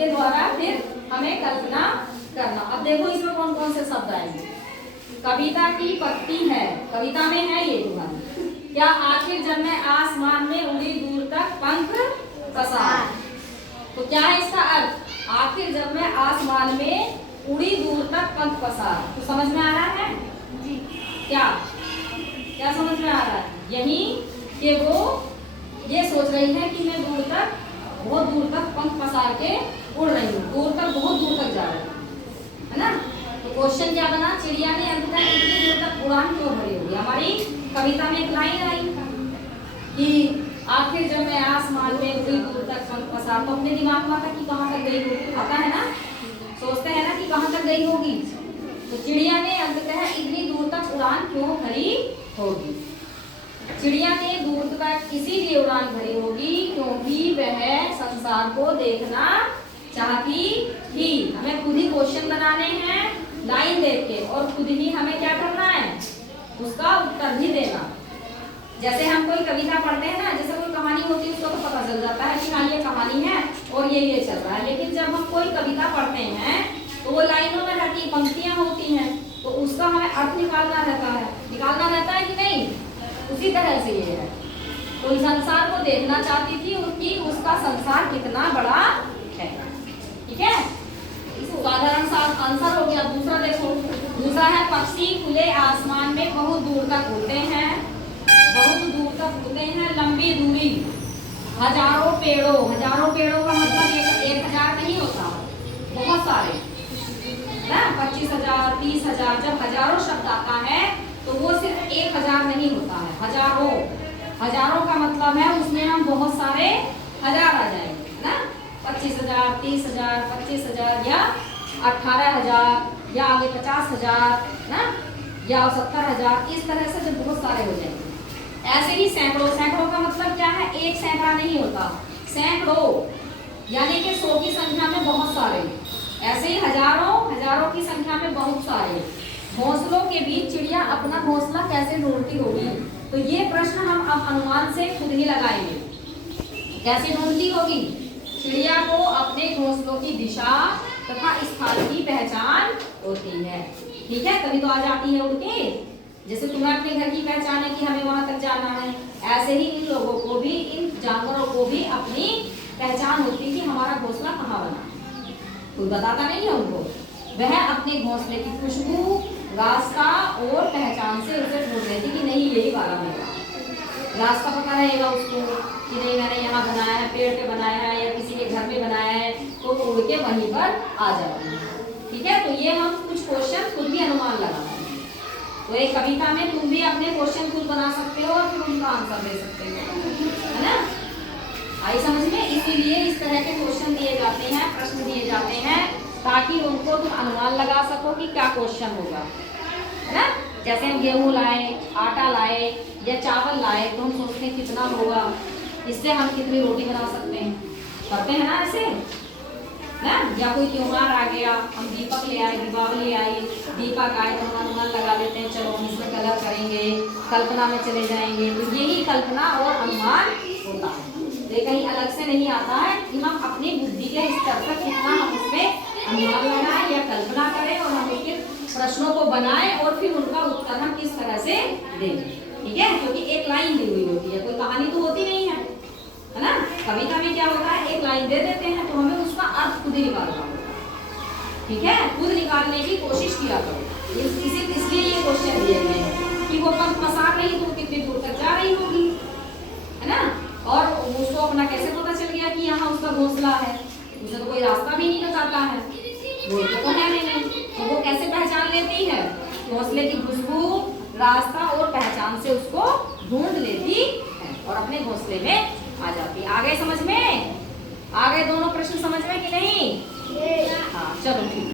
के द्वारा फिर हमें कल्पना करना। अब देखो इसमें कौन कौन से शब्द आएंगे। कविता की पत्ती है, कविता में है ये तुम्हारी। क्या आखिर जब मैं आसमान में उड़ी दूर तक पंख पसार, तो क्या है इसका अर्थ? आखिर जब मैं आसमान में उड़ी दूर तक पंख पसार, तो समझ में आ रहा है जी? क्या क्या समझ में आ रहा है? यही कि वो ये सोच रही है कि मैं दूर तक, बहुत दूर तक पंख पसार के उड़ रही हूँ, दूर तक, बहुत दूर तक जा रही हूँ, है ना? तो क्वेश्चन क्या बना? चिड़िया ने अंततः इतनी दूर तक उड़ान क्यों भरी होगी? हमारी कविता में एक लाइन आई कि आखिर जब मैं आसमान में उड़ी दूर तक पंख पसार, तो अपने दिमाग में आता कि कहाँ तक गई होगी, आता है ना, सोचते हैं ना कि कहाँ तक गई होगी। तो चिड़िया ने अंततः इतनी दूर तक उड़ान क्यों भरी होगी? चिड़िया ने दूर तक इसीलिए उड़ान भरी होगी क्योंकि वह संसार को देखना चाहती थी। हमें खुद ही क्वेश्चन बनाने हैं लाइन देख के, और खुद ही हमें क्या करना है, उसका उत्तर भी देना। जैसे हम कोई कविता पढ़ते हैं ना, जैसे कोई कहानी होती है, उसको तो पता चल जाता है कि हाँ ये कहानी है और ये चल रहा है। लेकिन जब हम कोई कविता पढ़ते हैं तो वो लाइनों में रहती, पंक्तियां होती हैं, तो उसका हमें अर्थ निकालना रहता है कि नहीं? उसी तरह से ये है। तो इस संसार को देखना चाहती थी कि उसका संसार कितना बड़ा है। ठीक है, साधारण सा आंसर हो गया। दूसरा देखो, दूसरा है पक्षी खुले आसमान में बहुत दूर तक उड़ते हैं, बहुत दूर तक उड़ते हैं लंबी दूरी, हजारों पेड़ों का मतलब 1000 नहीं होता, बहुत सारे ना, 25,000 30,000, जब हजारों शब्द आता है तो वो सिर्फ 1000 नहीं होता है, हजारों का मतलब है उसमें हम बहुत सारे हजार आ जाएंगे ना, 25,000 30,000 25,000 या 18,000 या आगे 50,000 ना, या 70,000, इस तरह से जब बहुत सारे हो जाएंगे। ऐसे ही सैकड़ों का मतलब क्या है? एक सैकड़ा नहीं होता, सैकड़ों यानी कि 100 की संख्या में बहुत सारे। ऐसे ही हजारों की संख्या में बहुत सारे। घोंसलों के बीच चिड़िया अपना घोंसला कैसे ढूंढती होगी? तो ये प्रश्न हम अब अनुमान से खुद ही लगाएंगे। कैसे ढूंढती होगी? चिड़िया को अपने घोंसलों की दिशा तथा स्थान की पहचान होती है। ठीक है, तभी तो आ जाती है उड़ के। जैसे तुम्हें अपने घर की पहचान है कि हमें वहां तक जाना है, ऐसे ही इन लोगों को भी, इन जानवरों को भी अपनी पहचान होती है कि हमारा घोंसला कहाँ बना। कोई बताता नहीं है उनको, वह अपने घोंसले की खुशबू, रास्ता और पहचान से उसे ढूंढ लेती कि नहीं यही वाला मेरा। रास्ता पता रहेगा उसको कि नहीं मैंने यहाँ बनाया है, पेड़ पे बनाया है या किसी के घर में बनाया है, तो वो उड़ के वहीं पर आ जाती है। ठीक है, तो ये हम कुछ क्वेश्चन खुद भी अनुमान लगाते हैं। तो एक कविता में तुम भी अपने क्वेश्चन खुद बना सकते हो और फिर उनका आंसर दे सकते हो, है ना? आई समझ में? इसीलिए इस तरह के क्वेश्चन दिए जाते हैं, प्रश्न दिए जाते हैं, ताकि उनको तुम अनुमान लगा सको कि क्या क्वेश्चन होगा, है ना? जैसे हम गेहूं लाए, आटा लाए या चावल लाए, तो हम सोचते हैं कितना होगा, इससे हम कितनी रोटी बना सकते हैं, करते हैं ना ऐसे ना? या कोई त्योहार आ गया, हम दीपक ले आए, दीपावली आई, दीपक आए, तो हम अनुमान लगा लेते हैं चलो हम इसमें कलर करेंगे, कल्पना में चले जाएंगे। तो यही कल्पना और अनुमान होता है। ये कहीं अलग से नहीं आता है कि हम अपनी बुद्धि के स्तर पर कितना हम उसमें अनुमान लगाएं या कल्पना करें और हम उसके प्रश्नों को बनाएं और फिर उनका उत्तर हम किस तरह से दें। ठीक है, क्योंकि एक लाइन दी हुई होती है, कोई कहानी तो होती नहीं है ना? कविता में क्या होता है, एक लाइन दे देते हैं तो हमें उसका अर्थ खुद ही निकालना होगा। ठीक है, खुद निकालने की कोशिश किया करो। इसलिए ये क्वेश्चन दिए गए हैं कि वो पंख पसार रही तो कितनी दूर तक जा रही होगी, है ना? और उसको अपना कैसे पता चल गया कि यहाँ उसका घोंसला है? उसे तो कोई रास्ता भी नहीं बताता है, वो तो है नहीं, तो वो कैसे पहचान लेती है? घोंसले की खुशबू, रास्ता और पहचान से उसको